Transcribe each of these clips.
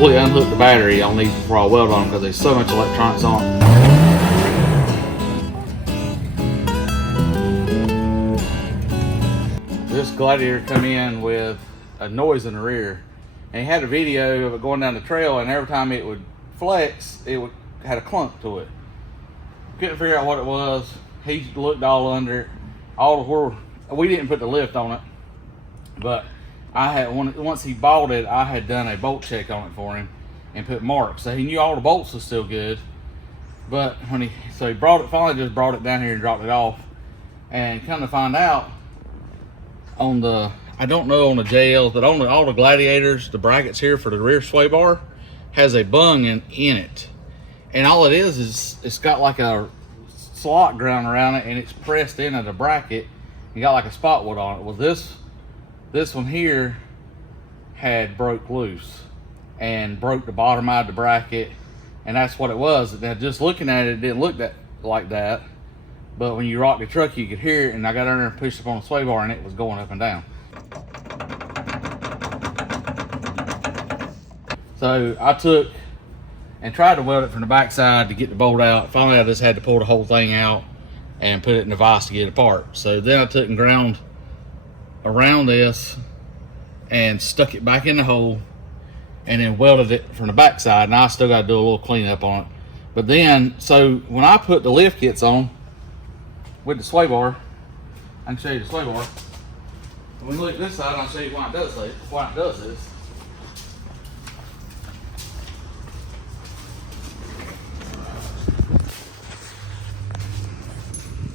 fully unhook the battery on these before I weld on them because there's so much electronics on them. This Gladiator come in with a noise in the rear, and he had a video of it going down the trail, and every time it would flex, had a clunk to it. Couldn't figure out what it was. He looked all under it, we didn't put the lift on it, but once he bought it, I had done a bolt check on it for him and put marks, so he knew all the bolts was still good. But he finally just brought it down here and dropped it off, and come to find out, on the JLs, but on all the Gladiators, the brackets here for the rear sway bar has a bung in it, and all it is it's got like a slot ground around it, and it's pressed into the bracket. You got like a spot weld on it. Well, this one here had broke loose and broke the bottom out of the bracket, and that's what it was. Now, just looking at it, it didn't look like that, but when you rock the truck, you could hear it, and I got under and pushed up on the sway bar, and it was going up and down. So I took and tried to weld it from the backside to get the bolt out. Finally, I just had to pull the whole thing out and put it in the vise to get it apart. So then I took and ground around this and stuck it back in the hole, and then welded it from the backside. And I still got to do a little cleanup on it. But then, so when I put the lift kits on with the sway bar, I can show you the sway bar. When you look at this side, I'll show you why it does this.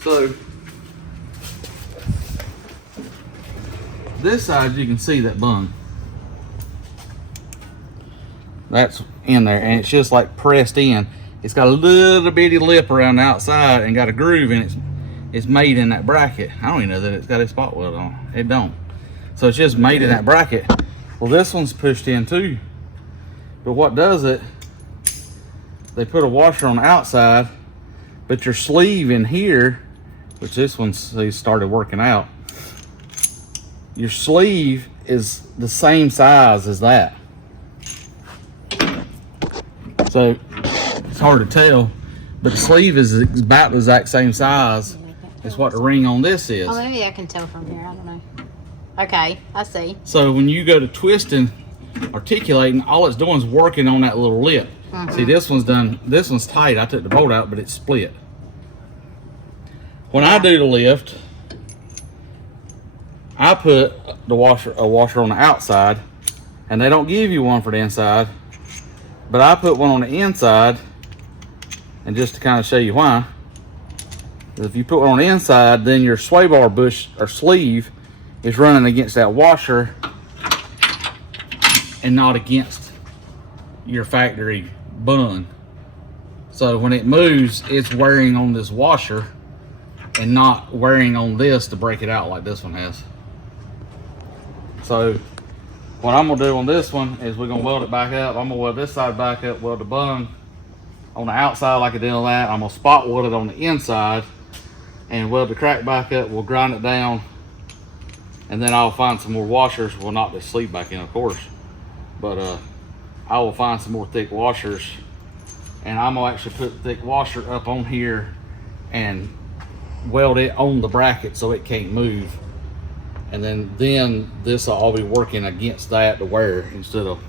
So this side, you can see that bung. That's in there, and it's just like pressed in. It's got a little bitty lip around the outside and got a groove in it. It's made in that bracket. I don't even know that it's got a spot weld on it. It don't. So it's just made in that bracket. Well, this one's pushed in too. But what does it, they put a washer on the outside, but your sleeve in here, which this one started working out, your sleeve is the same size as that. So it's hard to tell, but the sleeve is about the exact same size as what the ring on this is. Oh, maybe I can tell from here. I don't know. Okay, I see. So when you go to twisting, articulating, all it's doing is working on that little lip. See, this one's tight. I took the bolt out, but it's split. When I do the lift, I put a washer on the outside, and they don't give you one for the inside, but I put one on the inside, and just to kind of show you why, if you put one on the inside, then your sway bar bush or sleeve is running against that washer and not against your factory bung. So when it moves, it's wearing on this washer and not wearing on this to break it out like this one has. So what I'm gonna do on this one is we're gonna weld it back up. I'm gonna weld this side back up, weld the bung on the outside like I did on that. I'm gonna spot weld it on the inside and weld the crack back up. We'll grind it down, and then I'll find some more washers. We'll knock the sleeve back in, of course, but I will find some more thick washers, and I'm gonna actually put the thick washer up on here and weld it on the bracket so it can't move, and then this will all be working against that to wear instead of.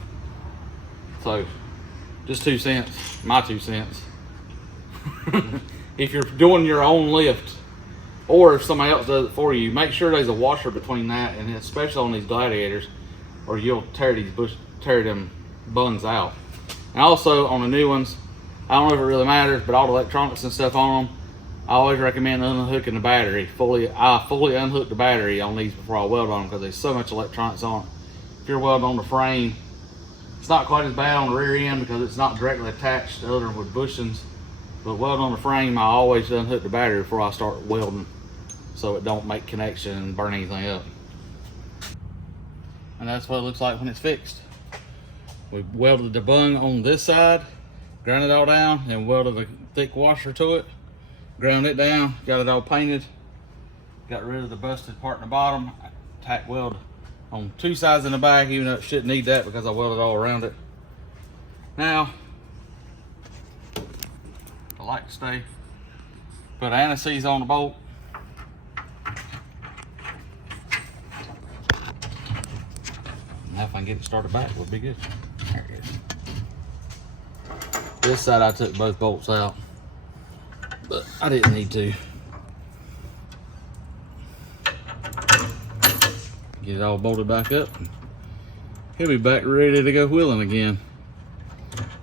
So just 2 cents, my 2 cents. If you're doing your own lift, or if somebody else does it for you, make sure there's a washer between that, and especially on these Gladiators, or you'll tear them bungs out. And also on the new ones, I don't know if it really matters, but all the electronics and stuff on them, I always recommend unhooking the battery. I fully unhook the battery on these before I weld on them because there's so much electronics on it. If you're welding on the frame, it's not quite as bad on the rear end because it's not directly attached to other with bushings. But welding on the frame, I always unhook the battery before I start welding, so it don't make connection and burn anything up. And that's what it looks like when it's fixed. We welded the bung on this side, ground it all down, and welded a thick washer to it, ground it down, got it all painted, got rid of the busted part in the bottom, tack weld on 2 sides in the back, even though it shouldn't need that because I welded all around it. Now, I like to stay, put anti-seize on the bolt. Now if I can get it started back, we'll be good. There it is. This side I took both bolts out, but I didn't need to. Get it all bolted back up. He'll be back ready to go wheeling again.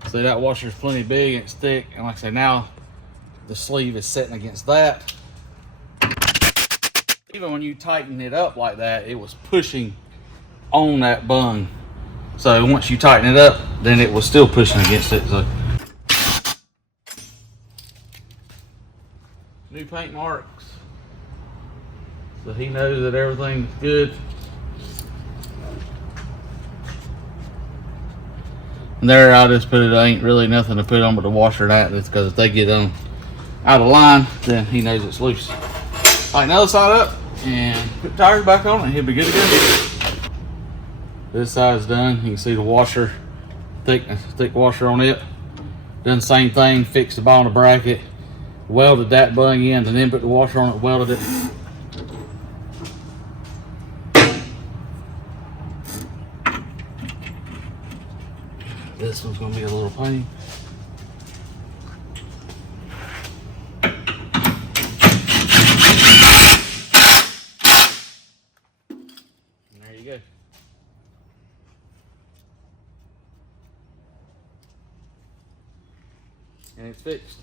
See, that washer's plenty big and it's thick, and like I say, now the sleeve is setting against that. Even when you tighten it up like that, it was pushing on that bung. So once you tighten it up, then it was still pushing against it. So new paint marks, so he knows that everything's good. And there, I just put it, ain't really nothing to put on but the washer and that, because if they get out of line, then he knows it's loose. Tighten the other side up and put tires back on and he'll be good to go. This side's done. You can see the washer, thick washer on it. Done the same thing, fixed the bottom of the bracket, welded that bung in, and then put the washer on it, welded it. This one's gonna be a little pain. And there you go. And it's fixed.